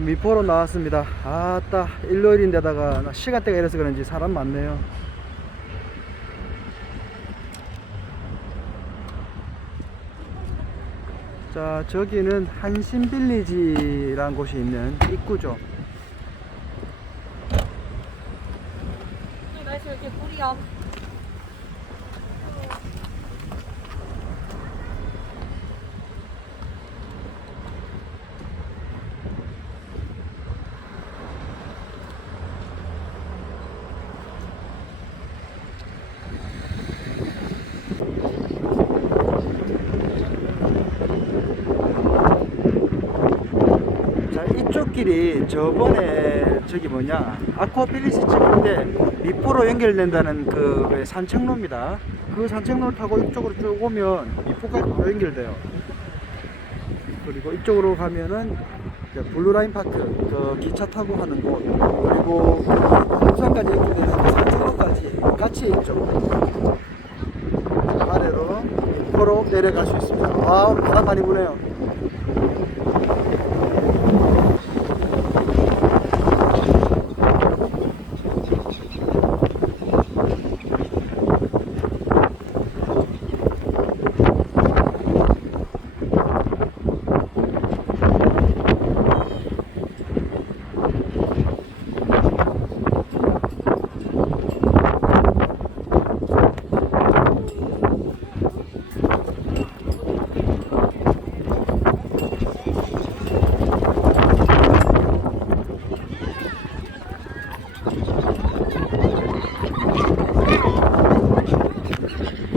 미포로 나왔습니다. 아따 일요일인데다가 나 시간대가 이래서 그런지 사람 많네요. 자 저기는 한신빌리지라는 곳이 있는 입구죠. 날씨 왜 이렇게 뿌리야? 자 이쪽 길이 저번에 저기 뭐냐 아쿠아필리스 때 미포로 연결된다는 그왜 산책로입니다. 그 산책로를 타고 이쪽으로 쭉 오면 미포까지 바로 연결돼요. 그리고 이쪽으로 가면은 블루라인 파크 그 기차 타고 하는 곳 그리고 부산까지 연결되는 그 산책로까지 같이 있죠. 아래로 미포로 내려갈 수 있습니다. 아 바람 많이 부네요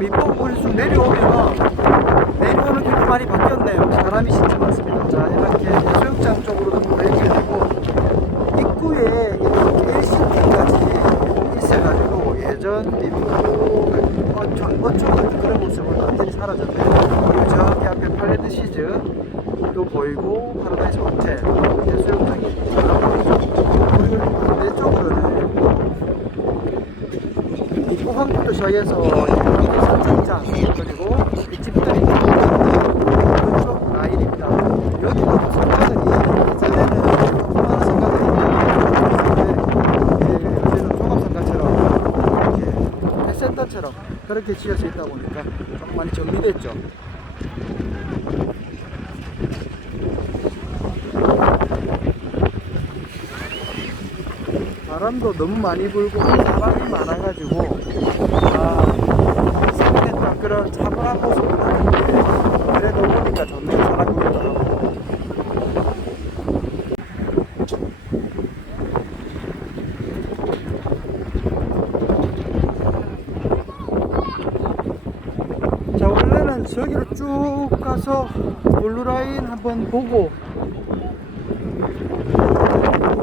밑봉구리숲 내려오면 내려오는 길이 많이 바뀌었네요. 사람이 진짜 많습니다. 자 이렇게 해수욕장 쪽으로도 바로 연결되고 입구에 이렇게 LCT까지 있어가지고 예전 미국 어촌 어촌 같은 그런 모습을 완전히 사라졌네요. 저기 앞에 팔레드 시즈도 보이고 파라다이스 호텔 해수욕장이 있고 그리고 반대쪽으로는 포항부터 시작해서 이렇게 산책장 그리고 이 집들이 있는 그쪽 라인입니다. 여기도 상가들이 예전에는 조그마한 상가들이 있는데 예, 요새는 종합상가처럼 펫센터처럼 그렇게 지어져 있다 보니까 좀 많이 정리됐죠. 바람도 너무 많이 불고 사람이 많아가지고 아 이상했던 그런 차분한 모습은 아닌데 그래도 보니까 좋네요 사람이 많더라고 자 원래는 저기로 쭉 가서 블루라인 한번 보고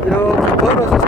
이렇게 걸어서